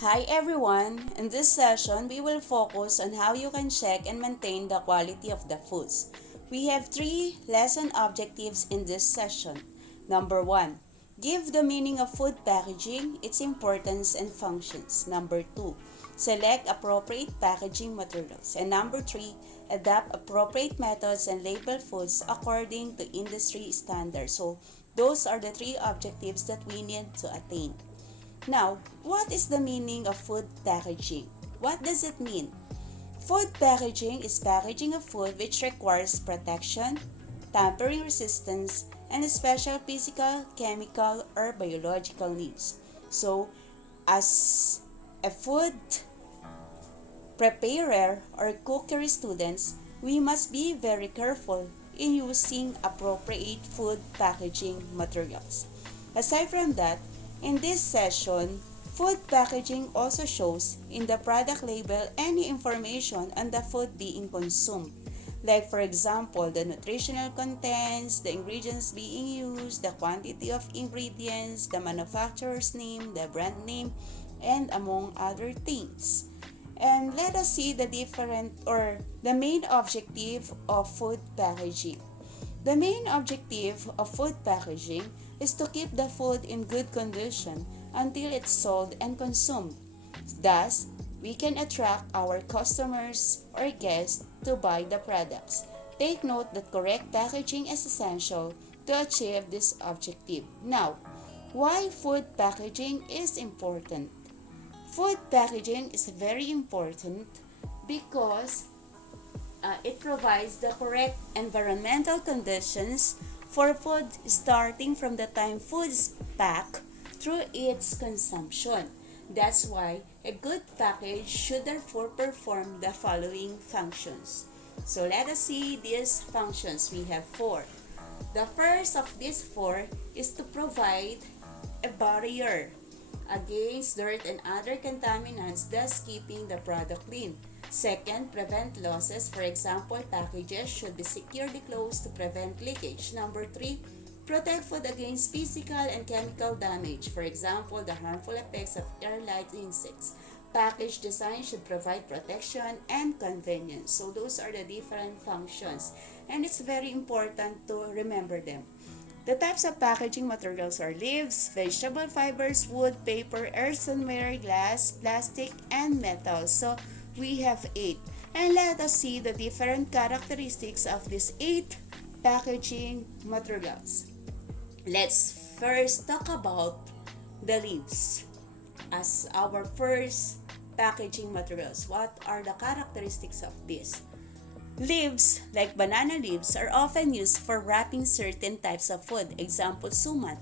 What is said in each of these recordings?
Hi everyone! In this session, we will focus on how you can check and maintain the quality of the foods. We have three lesson objectives in this session. Number 1. Give the meaning of food packaging, its importance and functions. Number 2. Select appropriate packaging materials. And number 3. Adapt appropriate methods and label foods according to industry standards. So, those are the three objectives that we need to attain. Now, what is the meaning of food packaging? What does it mean? Food packaging is packaging of food which requires protection, tampering resistance, and special physical, chemical, or biological needs. So, as a food preparer or cookery students, we must be very careful in using appropriate food packaging materials. Aside from that, in this session, food packaging also shows in the product label any information on the food being consumed. Like for example, the nutritional contents, the ingredients being used, the quantity of ingredients, the manufacturer's name, the brand name, and among other things. And let us see the different or the main objective of food packaging. The main objective of food packaging is to keep the food in good condition until it's sold and consumed. Thus, we can attract our customers or guests to buy the products. Take note that correct packaging is essential to achieve this objective. Now, why food packaging is important? Food packaging is very important because it provides the correct environmental conditions for food starting from the time food is packed through its consumption. That's why a good package should therefore perform the following functions. So let us see these functions. We have four. The first of these four is to provide a barrier against dirt and other contaminants, thus keeping the product clean. Second, prevent losses. For example, packages should be securely closed to prevent leakage. Number 3, protect food against physical and chemical damage. For example, the harmful effects of airline insects. Package design should provide protection and convenience. So those are the different functions, and it's very important to remember them. The types of packaging materials are leaves, vegetable fibers, wood, paper, earthenware, glass, plastic, and metal. So we have 8. And let us see the different characteristics of these 8 packaging materials. Let's first talk about the leaves as our first packaging materials. What are the characteristics of this? Leaves, like banana leaves, are often used for wrapping certain types of food. Example, suman.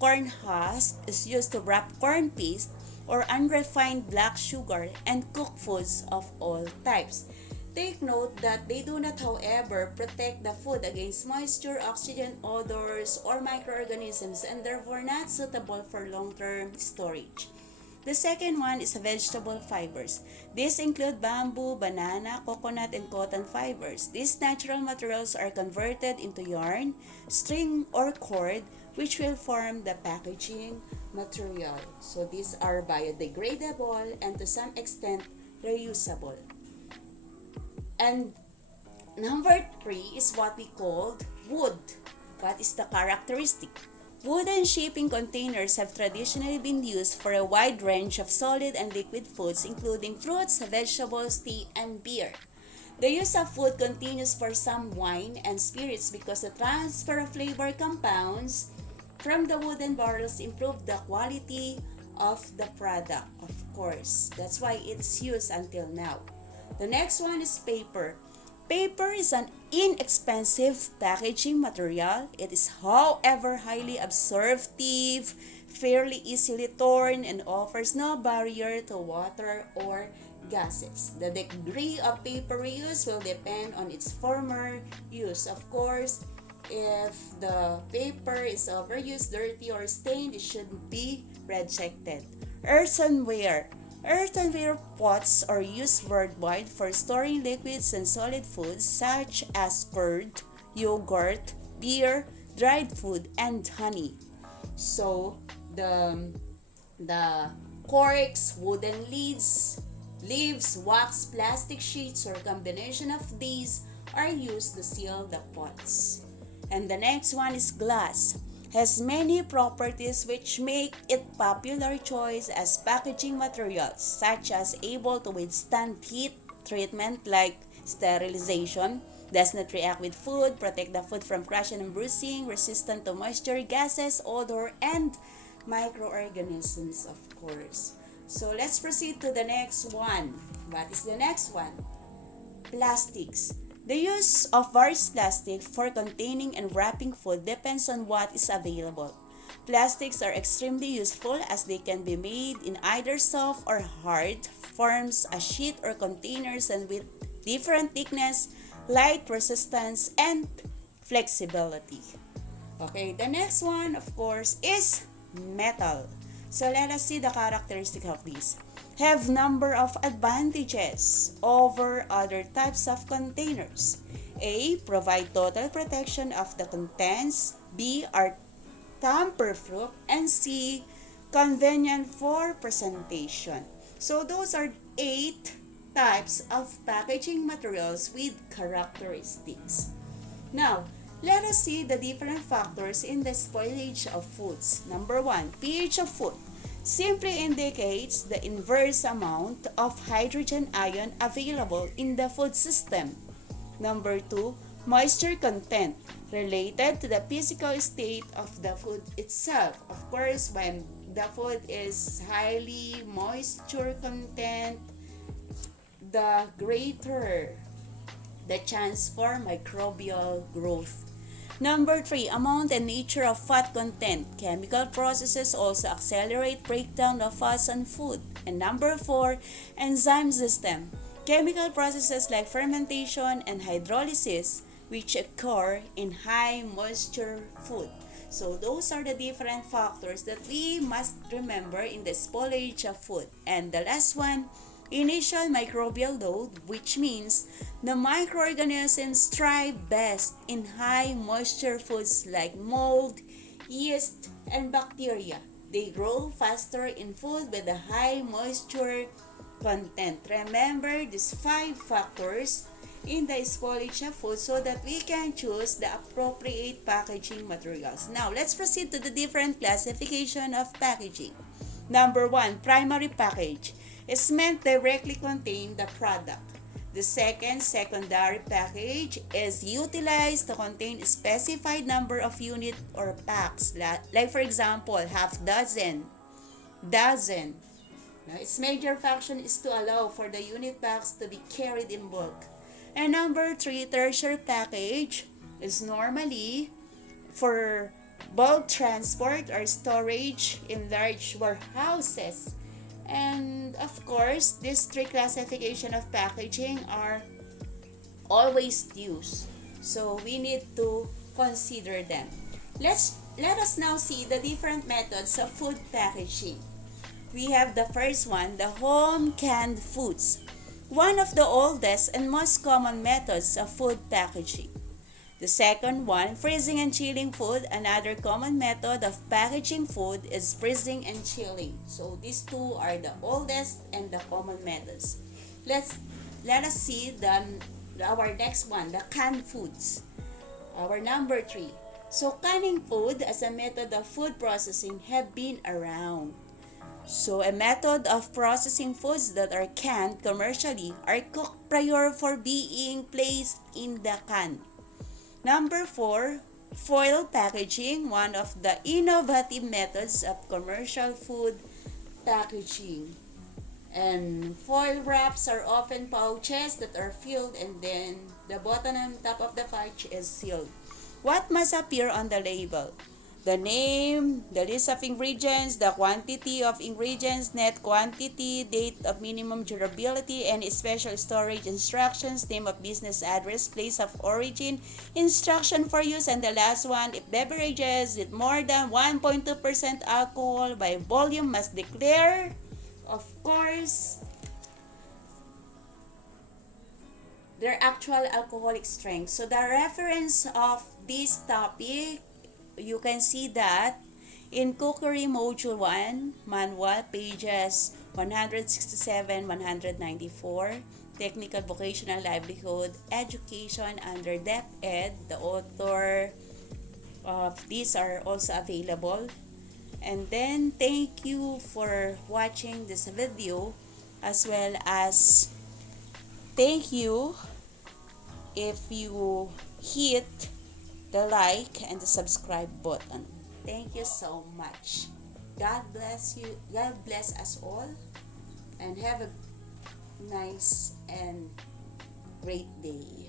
Corn husk is used to wrap corn paste or unrefined black sugar and cooked foods of all types. Take note that they do not, however, protect the food against moisture, oxygen, odors, or microorganisms and therefore not suitable for long-term storage. The second one is vegetable fibers. These include bamboo, banana, coconut, and cotton fibers. These natural materials are converted into yarn, string, or cord, which will form the packaging material. So these are biodegradable and to some extent reusable. And number 3 is what we called wood. What is the characteristic? Wooden shipping containers have traditionally been used for a wide range of solid and liquid foods including fruits, vegetables, tea, and beer. The use of wood continues for some wine and spirits because the transfer of flavor compounds from the wooden barrels improve the quality of the product, of course. That's why it's used until now. The next one is paper. Paper is an inexpensive packaging material. It is, however, highly absorptive, fairly easily torn, and offers no barrier to water or gases. The degree of paper reuse will depend on its former use. Of course, if the paper is overused, dirty, or stained, it should be rejected. Earthenware. Earthenware pots are used worldwide for storing liquids and solid foods such as curd, yogurt, beer, dried food, and honey. So, the corks, wooden lids, leaves, wax, plastic sheets, or combination of these are used to seal the pots. And the next one is glass. Has many properties which make it popular choice as packaging materials, such as able to withstand heat treatment like sterilization, does not react with food, protect the food from crushing and bruising, resistant to moisture, gases, odor, and microorganisms, of course. So let's proceed to the next one. What is the next one? Plastics. The use of various plastics for containing and wrapping food depends on what is available. Plastics are extremely useful as they can be made in either soft or hard forms as sheet or containers and with different thickness, light resistance, and flexibility. Okay, the next one, of course, is metal. So let us see the characteristic of these. Have number of advantages over other types of containers. A. Provide total protection of the contents. B. Are tamper-proof. And C. Convenient for presentation. So those are 8 types of packaging materials with characteristics. Now, let us see the different factors in the spoilage of foods. Number 1, pH of food simply indicates the inverse amount of hydrogen ion available in the food system. Number 2, moisture content related to the physical state of the food itself. Of course, when the food is highly moisture content, the greater the chance for microbial growth. Number 3, amount and nature of fat content. Chemical processes also accelerate breakdown of fats on food. And number 4, enzyme system. Chemical processes like fermentation and hydrolysis which occur in high moisture food. So those are the different factors that we must remember in the spoilage of food. And the last one, initial microbial load, which means the microorganisms thrive best in high moisture foods like mold, yeast, and bacteria. They grow faster in food with a high moisture content. Remember these 5 factors in the spoilage of food so that we can choose the appropriate packaging materials. Now, let's proceed to the different classification of packaging. Number 1, primary package is meant directly contain the product. The second, secondary package is utilized to contain a specified number of unit or packs. Like for example, half dozen. Its major function is to allow for the unit packs to be carried in bulk. And number 3, tertiary package is normally for bulk transport or storage in large warehouses. And of course, these 3 classification of packaging are always used. So we need to consider them. Let us now see the different methods of food packaging. We have the first one, the home canned foods. One of the oldest and most common methods of food packaging. The second one, freezing and chilling food. Another common method of packaging food is freezing and chilling. So these 2 are the oldest and the common methods. Let us see our next one, the canned foods. Our number 3. So canning food as a method of food processing have been around. So a method of processing foods that are canned commercially are cooked prior for being placed in the can. Number 4, foil packaging, one of the innovative methods of commercial food packaging. And foil wraps are often pouches that are filled and then the bottom and top of the pouch is sealed. What must appear on the label? The name, the list of ingredients, the quantity of ingredients, net quantity, date of minimum durability, and special storage instructions, name of business address, place of origin, instruction for use, and the last one, if beverages with more than 1.2% alcohol by volume must declare, of course, their actual alcoholic strength. So the reference of this topic, you can see that In Cookery Module 1, Manual, pages 167-194, Technical Vocational Livelihood Education under DepEd, the author of these are also available. And then, thank you for watching this video, as well as thank you if you hit the like and the subscribe button. Thank you so much. God bless you. God bless us all. And have a nice and great day.